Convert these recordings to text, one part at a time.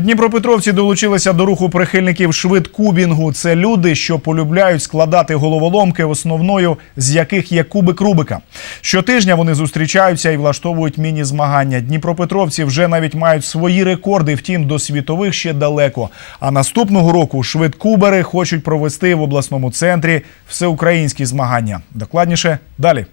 Дніпропетровці долучилися до руху прихильників швидкубінгу. Це люди, що полюбляють складати головоломки, основною з яких є кубик Рубика. Щотижня вони зустрічаються і влаштовують міні-змагання. Дніпропетровці вже навіть мають свої рекорди, втім до світових ще далеко. А наступного року швидкубери хочуть провести в обласному центрі всеукраїнські змагання. Докладніше далі.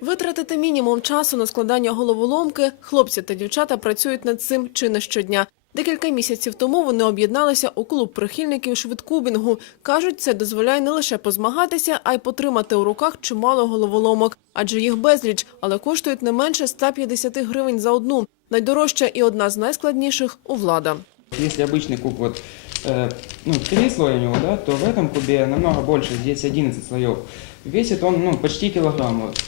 Витратити мінімум часу на складання головоломки хлопці та дівчата працюють над цим чи не щодня. Декілька місяців тому вони об'єдналися у клуб прихильників швидкубінгу. Кажуть, це дозволяє не лише позмагатися, а й потримати у руках чимало головоломок, адже їх безліч, але коштують не менше 150 гривень за одну. Найдорожча і одна з найскладніших у влада. Если обычный куб, вот, э, ну, три слоя у него, да, то в этом кубе намного больше, здесь 11 слоев. Весит он, ну, почти килограмм, вот.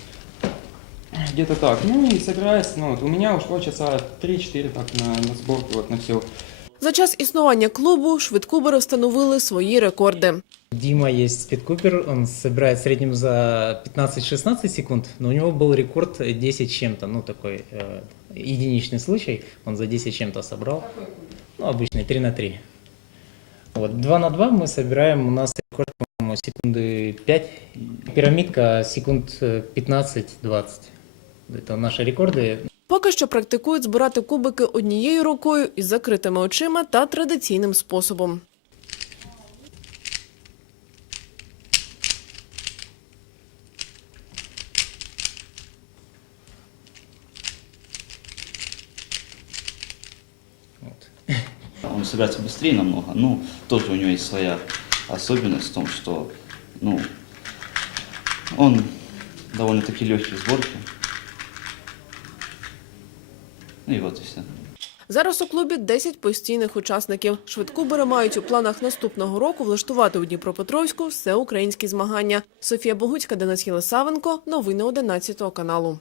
Где-то так. Ну и собирается, ну, вот, у меня ушло часа 3-4 так на, на сборку, вот, на все. За час існування клубу швидкубери встановили свої рекорди. Дима есть спидкупер, он собирает в среднем за 15-16 секунд, но у него был рекорд 10 с чем-то, ну такой э, единичный случай, он за 10 с чем-то собрал, ну обычный 3 на 3. Вот 2 на 2 мы собираем, у нас рекорд, по-моему, секунды 5, пирамидка секунд э, 15-20. Это наши рекорды, Поки що практикують збирати кубики однією рукою із закритими очима та традиційним способом. вот. Он собирается быстрее намного, ну, тоже у него есть своя особенность в том, что, ну, он довольно-таки легкий в сборке. Ну от і все. Зараз у клубі 10 постійних учасників. Швидку мають у планах наступного року влаштувати у Дніпропетровську всеукраїнські змагання. Софія Богуцька, Денис Єлисавенко. Новини 11 каналу.